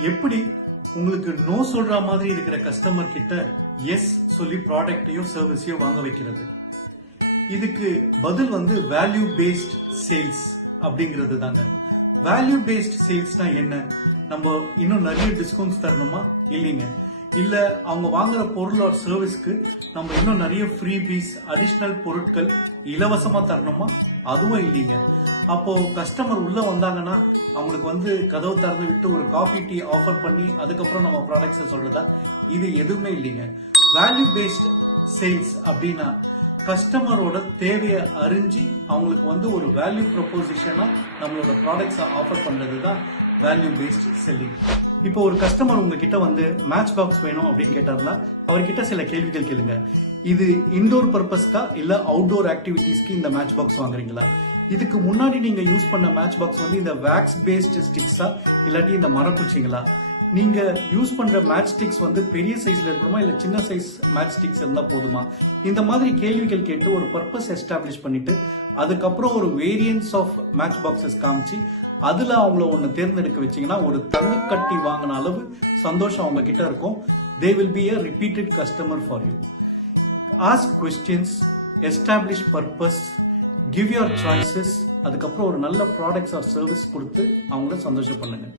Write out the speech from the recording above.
எப்படி உங்களுக்கு நோ சொல்ற மாதிரி இருக்கிற கஸ்டமர் கிட்ட எஸ் சொல்லி ப்ராடக்டையோ சர்வீஸையோ வாங்க வைக்கிறது? இதுக்கு பதில் வேல்யூ பேஸ்ட் சேல்ஸ் அப்படிங்கிறது தாங்க. வேல்யூ பேஸ்ட் சேல்ஸ்னா என்ன? நம்ம இன்னும் நிறைய டிஸ்கவுண்ட்ஸ் தரணுமா? இல்லைங்க. இல்ல அவங்க வாங்குற பொருள் ஒரு சர்வீஸ்க்கு நம்ம இன்னும் நிறைய ஃப்ரீபீஸ் அடிஷனல் பொருட்கள் இலவசமா தரணுமா? அதுவும் இல்லைங்க. அப்போ கஸ்டமர் உள்ள வந்தாங்கன்னா அவங்களுக்கு கதவு திறந்து விட்டு ஒரு காஃபி டீ ஆஃபர் பண்ணி அதுக்கப்புறம் நம்ம ப்ராடக்ட்ஸை சொல்றதா? இது எதுவுமே இல்லைங்க. வேல்யூ பேஸ்ட் சேல்ஸ் அப்படின்னா கஸ்டமரோட தேவையை அறிஞ்சு அவங்களுக்கு ஒரு வேல்யூ ப்ரொபோசிஷனா நம்மளோட ப்ராடக்ட்ஸை ஆஃபர் பண்றது தான் வேல்யூ பேஸ்ட் செல்லிங். இப்போ ஒரு கஸ்டமர் உங்ககிட்ட மேட்ச் பாக்ஸ் வேணும் அப்படின்னு கேட்டாருன்னா அவர்கிட்ட சில கேள்விகள் கேளுங்க. இது இன்டோர் பர்பஸ்க்கா இல்ல அவுட்டோர் ஆக்டிவிட்டிஸ்க்கு இந்த மேட்ச் பாக்ஸ் வாங்குறீங்களா? இதுக்கு முன்னாடி நீங்க யூஸ் பண்ண மேட்ச் பாக்ஸ் இந்த வேக்ஸ் பேஸ்ட் ஸ்டிக்ஸா இல்லாட்டி இந்த மரக்குச்சிங்களா? நீங்க யூஸ் பண்ற மேட்ச் ஸ்டிக்ஸ் பெரிய சைஸ்ல இருக்கணுமா இல்ல சின்ன சைஸ் மேட்ச் ஸ்டிக்ஸ் இருந்தா போதுமா? இந்த மாதிரி கேள்விகள் கேட்டு ஒரு பர்பஸ் எஸ்டாப்ளிஷ் பண்ணிட்டு அதுக்கப்புறம் ஒரு வேரியன்ஸ் ஆஃப் மேட்ச் பாக்ஸஸ் காமிச்சு அதுல அவங்கள ஒண்ணு தேர்ந்தெடுக்க வச்சீங்கன்னா ஒரு தங்க கட்டி வாங்கின அளவு சந்தோஷம் அவங்க கிட்ட இருக்கும். They will be a repeated customer for you. Ask questions, establish purpose, give your choices. அதுக்கப்புறம் ஒரு நல்ல ப்ராடக்ட்ஸ் ஆர் சர்வீஸ் கொடுத்து அவங்கள சந்தோஷம் பண்ணுங்க.